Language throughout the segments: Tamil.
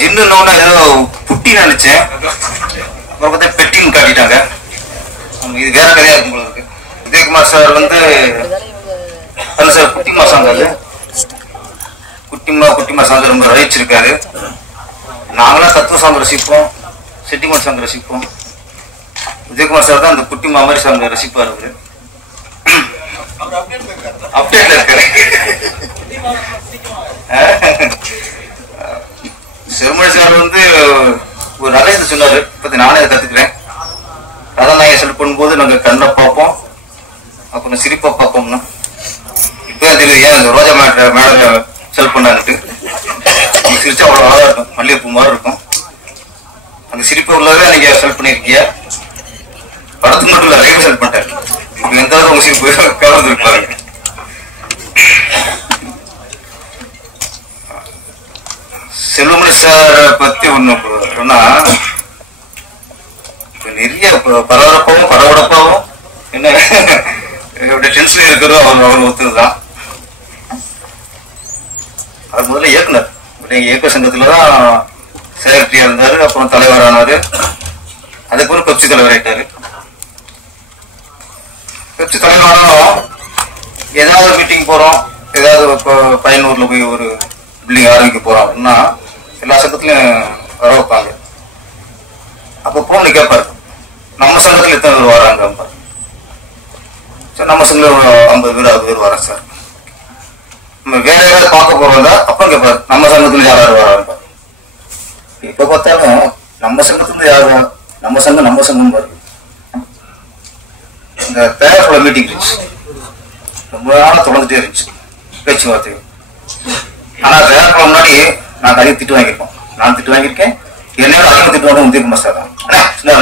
ஜின்னு ஏதோ புட்டி நினைச்சேன், அப்புறம் பார்த்தா பெட்டின்னு காட்டிட்டாங்க. இது வேற கதையா இருக்கும் போல இருக்கு. விஜயகுமார் சார் சார் குட்டிமா சாங், அது குட்டிமா சாங் ரொம்ப ரசிச்சிருக்காரு. நாங்களாம் தத்துவ சாங் ரசிப்போம், செட்டிமார் சாங் ரசிப்போம். விஜயகுமார் சார் தான் அந்த குட்டிமா மாதிரி சாங் ரசிப்பார். அவரு அப்டேட்ல இருக்காரு. செருமணி சார் ஒரு ரகசியத்தை சொன்னாரு, பத்தி நானே அதை கத்துக்கிறேன். கதாநாயகன் செல் பண்ணும்போது நாங்க கண்ணை பார்ப்போம், அப்புறம் சிரிப்பா பார்ப்போம்னா. இப்ப தெரியுது ஏன் அந்த ரோஜா மேடல செல் பண்ணான்ட்டு. சிரிச்சா அவ்வளவு அழகா இருக்கும், மல்லிகைப்பூ மாதிரி இருக்கும். அந்த சிரிப்பு உள்ளவே நீங்க செல் பண்ணிருக்கீங்க. படத்துக்கு மட்டும் இல்ல, லைவ் செல் பண்ணிட்டாரு. எந்த அளவுக்கு உங்க சிரிப்பு கலந்து இருப்பாரு. செல்வமணி சாரை பத்தி ஒண்ணு சொன்னா, நிறைய பரபரப்பாவும் பரபரப்பாவும் என்ன டென்ஷன் இருக்கிறதோ அவர் ஒத்துதான். அது முதல்ல இயக்குனர், இயக்க சங்கத்துலதான் செக்ரட்டரியா இருந்தாரு, அப்புறம் தலைவரானாரு. அதுக்கப்புறம் பெப்சி தலைவர் ஆயிட்டாரு. பெப்சி தலைவரானாலும் ஏதாவது மீட்டிங் போறோம், ஏதாவது பயனூர்ல போய் ஒரு பில்டிங் ஆரம்பிக்க போறோம் அப்படின்னா எல்லா சங்கத்திலையும் வர வைப்பாங்க. அப்போ போன்னு கேட்பாரு, நம்ம சங்கத்துல எத்தனை பேர் வராங்க? சார் நம்ம சங்கத்துல 50 பேர் 60 பேர் வரேன் சார். நம்ம வேற ஏதாவது பார்க்க போறதா அப்ப கேட்பாரு, நம்ம சங்கத்துல யாராவது வராங்க? இப்ப பார்த்தாலும் நம்ம சங்கத்துல யாரு, நம்ம சங்கம் வருது. இந்த தேவைப்பட மீட்டிங் இருந்துச்சு, ரொம்ப நாளா தொடர்ந்துட்டே இருந்துச்சு பேச்சுவார்த்தை. ஆனா தேவைப்பட முன்னாடி நான் அதிக திட்டு வாங்கியிருக்கோம். நான் திட்டு வாங்கியிருக்கேன், என்னோட அதிகம் திட்டு வாங்க உதயகுமார் சார் தான். எல்லா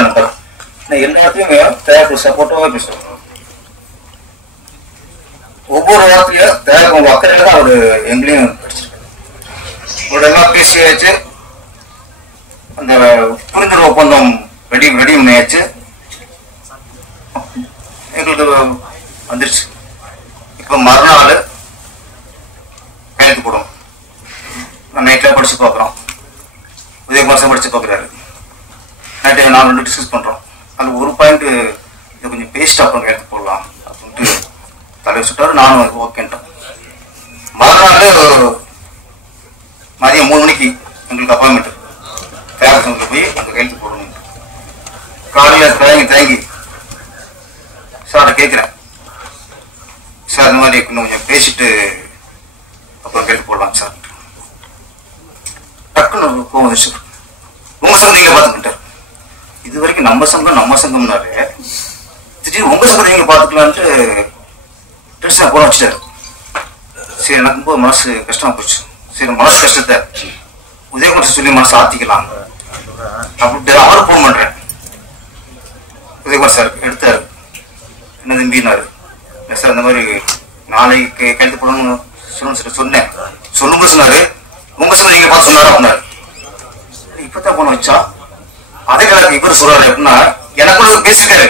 இடத்துலயுமே தேவைப்பட சப்போர்ட்டாவே பேசுவாங்க. ஒவ்வொரு வாரத்திலையும் தேவைப்பட அக்கறையில தான் அவரு எங்களையும் படிச்சிருக்காரு. உங்களோட எல்லாம் பேசியாச்சு, அந்த புரிந்துணர்வு ஒப்பந்தம் ரெடி பண்ணியாச்சு, எங்களுக்கு வந்துருச்சு. இப்ப மறுநாள் கையெழுத்து போடும். நைட்ல படிச்சு பார்க்குறோம், உதயகுமார் சார் படிச்சு பார்க்குறாரு. நைட்டு நான் 2 டிஸ்கஸ் பண்றோம். அது ஒரு பாயிண்ட் இதை கொஞ்சம் பேஸ்ட் அப்புறம் கையெழுத்து போடலாம் அப்படின்ட்டு தலைவர் சுட்டாரு. நானும் ஓகேன்ட்டேன். மறுநாள் மதியம் 3 மணிக்கு எங்களுக்கு அப்பாயின்மெண்ட் தேவசங்கத்தில் போய் அங்கே கையெழுத்து போடணும். காலையில் தேங்கி சார்ட்ட கேட்குறேன், சார் இந்த மாதிரி கொஞ்சம் பேசிட்டு அப்புறம் கையெழுத்து போடலாம் சார். டக்குன்னு கோவம் வந்துச்சு. உங்க சங்கம் நீங்க பார்த்துக்கிட்டார். இது வரைக்கும் நம்ம சங்கம்னாரு, திடீர்னு உங்க சங்கத்தை நீங்க பார்த்துக்கலான்ட்டு டென்ஷன் போட வச்சுட்டாரு. சரி, எனக்கு ரொம்ப மனசு கஷ்டமா போச்சு. சரி, மனசு கஷ்டத்தை உதயகுமார் சொல்லி மனசு ஆத்திக்கலாம் அப்படின்ட்டு அவரு போன் பண்றேன். உதயகுமார் சார் எடுத்தாரு. என்ன தம்பினாரு, சார் இந்த மாதிரி நாளைக்கு கையெழுத்து போடணும்னு சொன்னேன். சொல்லுங்க சொன்னாரு, உங்க சங்கம் நீங்க பார்த்து சொன்னாரு அப்படின்னாரு. இப்பதான் போன வச்சா அதே காலத்துக்கு இவர் சொல்றாரு அப்படின்னா எனக்கு பேசிட்டாரு.